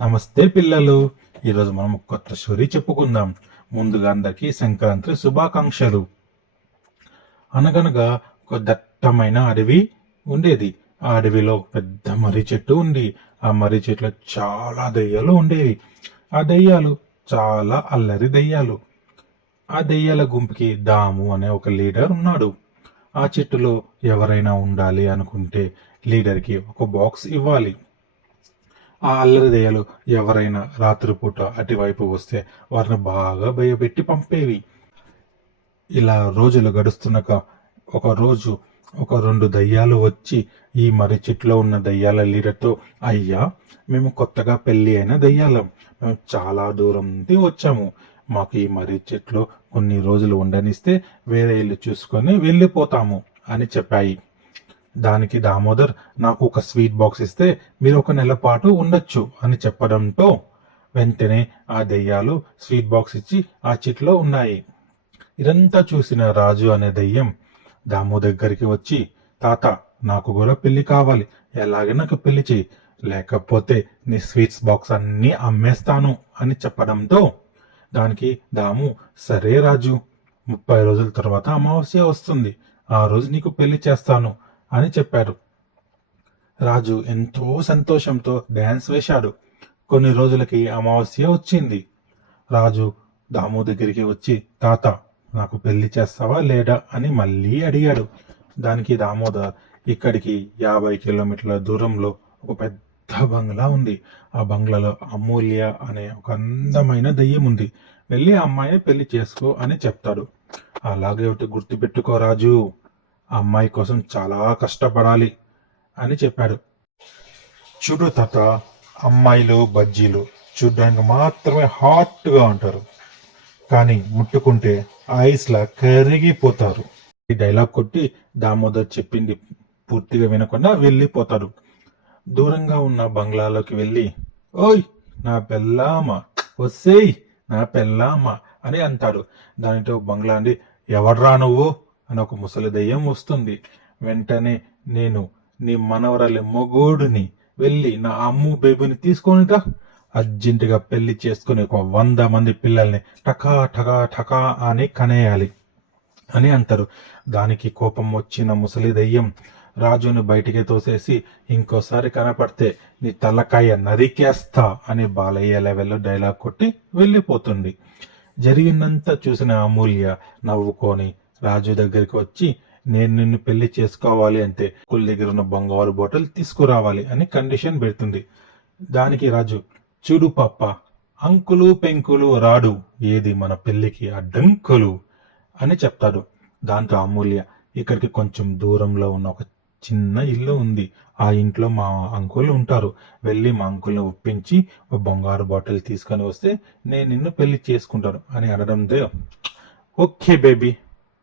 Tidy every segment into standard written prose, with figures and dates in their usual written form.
నమస్తే పిల్లలు. ఈరోజు మనం కొత్త స్టోరీ చెప్పుకుందాం. ముందుగా అందరికీ సంక్రాంతి శుభాకాంక్షలు. అనగనగా ఒక దట్టమైన అడవి ఉండేది. ఆ అడవిలో పెద్ద మర్రి చెట్టు ఉంది. ఆ మర్రి చెట్లో చాలా దెయ్యాలు ఉండేవి. ఆ దెయ్యాలు చాలా అల్లరి దెయ్యాలు. ఆ దెయ్యాల గుంపుకి దాము అనే ఒక లీడర్ ఉన్నాడు. ఆ చెట్టులో ఎవరైనా ఉండాలి అనుకుంటే లీడర్కి ఒక బాక్స్ ఇవ్వాలి. ఆ అల్లరి దెయ్యాలు ఎవరైనా రాత్రిపూట అటువైపు వస్తే వారిని బాగా భయపెట్టి పంపేవి. ఇలా రోజులు గడుస్తున్నాక ఒకరోజు ఒక 2 దయ్యాలు వచ్చి ఈ మర్రి చెట్టులో ఉన్న దయ్యాల లీడర్తో, అయ్యా, మేము కొత్తగా పెళ్లి అయిన దయ్యాలం, మేము చాలా దూరం నుండి వచ్చాము. మాకు ఈ మర్రి చెట్లో కొన్ని రోజులు ఉండనిస్తే వేరే ఇల్లు చూసుకొని వెళ్ళిపోతాము అని చెప్పాయి. దానికి దామోదర్, నాకు ఒక స్వీట్ బాక్స్ ఇస్తే మీరు ఒక నెల పాటు ఉండొచ్చు అని చెప్పడంతో వెంటనే ఆ దెయ్యాలు స్వీట్ బాక్స్ ఇచ్చి ఆ చెట్లో ఉన్నాయి. ఇదంతా చూసిన రాజు అనే దెయ్యం దాము దగ్గరికి వచ్చి, తాత, నాకు కూడా పెళ్లి కావాలి, ఎలాగే నాకు పెళ్లి చేయి, లేకపోతే నీ స్వీట్స్ బాక్స్ అన్నీ అమ్మేస్తాను అని చెప్పడంతో దానికి దాము, సరే రాజు, 30 రోజుల తర్వాత అమావాస్య వస్తుంది, ఆ రోజు నీకు పెళ్లి చేస్తాను అని చెప్పారు. రాజు ఎంతో సంతోషంతో డ్యాన్స్ వేశాడు. కొన్ని రోజులకి అమావాస్య వచ్చింది. రాజు దాము దగ్గరికి వచ్చి, తాత, నాకు పెళ్లి చేస్తావా లేడా అని మళ్ళీ అడిగాడు. దానికి దామోదర్, ఇక్కడికి 50 కిలోమీటర్ల దూరంలో ఒక పెద్ద బంగ్లా ఉంది. ఆ బంగ్లాలో అమూల్య అనే ఒక అందమైన దెయ్యం ఉంది, వెళ్ళి ఆ అమ్మాయిని పెళ్లి చేసుకో అని చెప్తాడు. అలాగే ఒకటి గుర్తుపెట్టుకో రాజు, ఆ అమ్మాయి కోసం చాలా కష్టపడాలి అని చెప్పాడు. చూడు తాత, అమ్మాయిలు బజ్జీలు చూడడానికి మాత్రమే హాట్గా ఉంటారు, కానీ ముట్టుకుంటే ఐస్లా కరిగిపోతారు. ఈ డైలాగ్ కొట్టి దామోదర్ చెప్పింది పూర్తిగా వినకుండా వెళ్ళిపోతాడు. దూరంగా ఉన్న బంగ్లాలోకి వెళ్ళి, ఓయ్ నా పెళ్ళామా, వసేయ్ నా పెళ్ళామా అని అంటాడు. దానితో బంగ్లా అండి, ఎవడ్రా నువ్వు అని ఒక ముసలి దెయ్యం వస్తుంది. వెంటనే, నేను నీ మనవరాలి మొగోడుని, వెళ్ళి నా అమ్ము బేబీని తీసుకొనిట అర్జెంటుగా పెళ్లి చేసుకుని ఒక 100 మంది పిల్లల్ని టకా టకా టకా అని కనేయాలి అని అంటారు. దానికి కోపం వచ్చిన ముసలి దెయ్యం రాజుని బయటికి తోసేసి, ఇంకోసారి కనపడితే నీ తలకాయ నరికేస్తా అని బాలయ్య లెవెల్లో డైలాగ్ కొట్టి వెళ్ళిపోతుంది. జరిగిందంతా చూసిన అమూల్య నవ్వుకొని రాజు దగ్గరికి వచ్చి, నేను నిన్ను పెళ్లి చేసుకోవాలి అంటే కుల్ దగ్గర ఉన్న బంగారు బాటిల్ తీసుకురావాలి అని కండిషన్ పెడుతుంది. దానికి రాజు, చూడు పాప, అంకులు పెంకులు రాడు, ఏది మన పెళ్లికి అడ్డంకులు అని చెప్తాడు. దాంతో అమూల్య, ఇక్కడికి కొంచెం దూరంలో ఉన్న ఒక చిన్న ఇల్లు ఉంది, ఆ ఇంట్లో మా అంకుల్ ఉంటారు, వెళ్ళి మా అంకుల్ని ఒప్పించి ఒక బంగారు బాటిల్ తీసుకొని వస్తే నేను నిన్ను పెళ్లి చేసుకుంటాను అని అనడంతో, ఓకే బేబీ,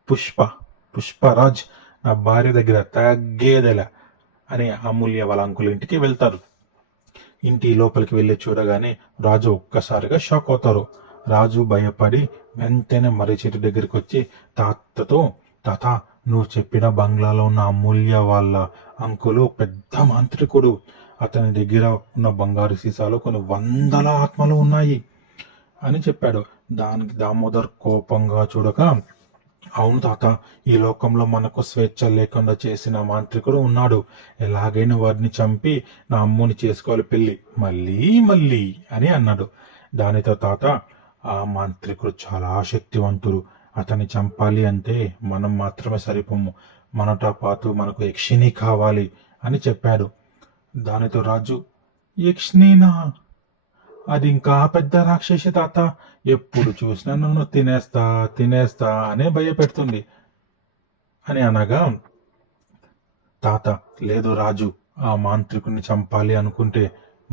పుష్పరాజ్ నా భార్య దగ్గర తగ్గేదెలా అని అమూల్య వాళ్ళ అంకుల్ ఇంటికి వెళ్తారు. ఇంటి లోపలికి వెళ్ళి చూడగానే రాజు ఒక్కసారిగా షాక్ అవుతారు. రాజు భయపడి వెంటనే మర్రి చెట్టు దగ్గరికి వచ్చి తాతతో, తాత, నువ్వు చెప్పిన బంగ్లాలో ఉన్న అమూల్య వాళ్ళ అంకులు పెద్ద మాంత్రికుడు, అతని దగ్గర ఉన్న బంగారు సీసాలో కొన్ని 100 ఆత్మలు ఉన్నాయి అని చెప్పాడు. దానికి దామోదర్ కోపంగా చూడక, అవును తాత, ఈ లోకంలో మనకు స్వేచ్ఛ లేకుండా చేసిన మాంత్రికుడు ఉన్నాడు, ఎలాగైనా వారిని చంపి నా అమ్ముని చేసుకోవాలి పెళ్లి మళ్ళీ అని అన్నాడు. దానితో తాత, ఆ మాంత్రికుడు చాలా శక్తివంతుడు, అతన్ని చంపాలి అంటే మనం మాత్రమే సరిపోము, మనతో పాటు మనకు యక్షిణి కావాలి అని చెప్పాడు. దానితో రాజు, యక్షిణినా? అది ఇంకా పెద్ద రాక్షసి తాత, ఎప్పుడు చూసినా నన్ను తినేస్తా అనే భయపెడుతుంది అని అనగా, తాత, లేదు రాజు, ఆ మాంత్రికుని చంపాలి అనుకుంటే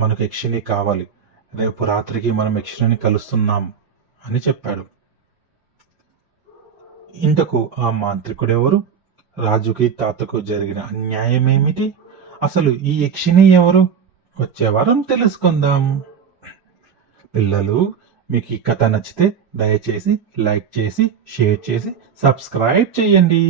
మనకు యక్షిణి కావాలి, రేపు రాత్రికి మనం యక్షిణిని కలుస్తున్నాం అని చెప్పాడు. ఇంతకు ఆ మాంత్రికుడెవరు? రాజుకి తాతకు జరిగిన అన్యాయం ఏమిటి? అసలు ఈ యక్షిణి ఎవరు? వచ్చే వారం తెలుసుకుందాం. పిల్లలు, మీకు ఈ కథ నచ్చితే దయచేసి లైక్ చేసి, షేర్ చేసి, సబ్స్క్రైబ్ చేయండి.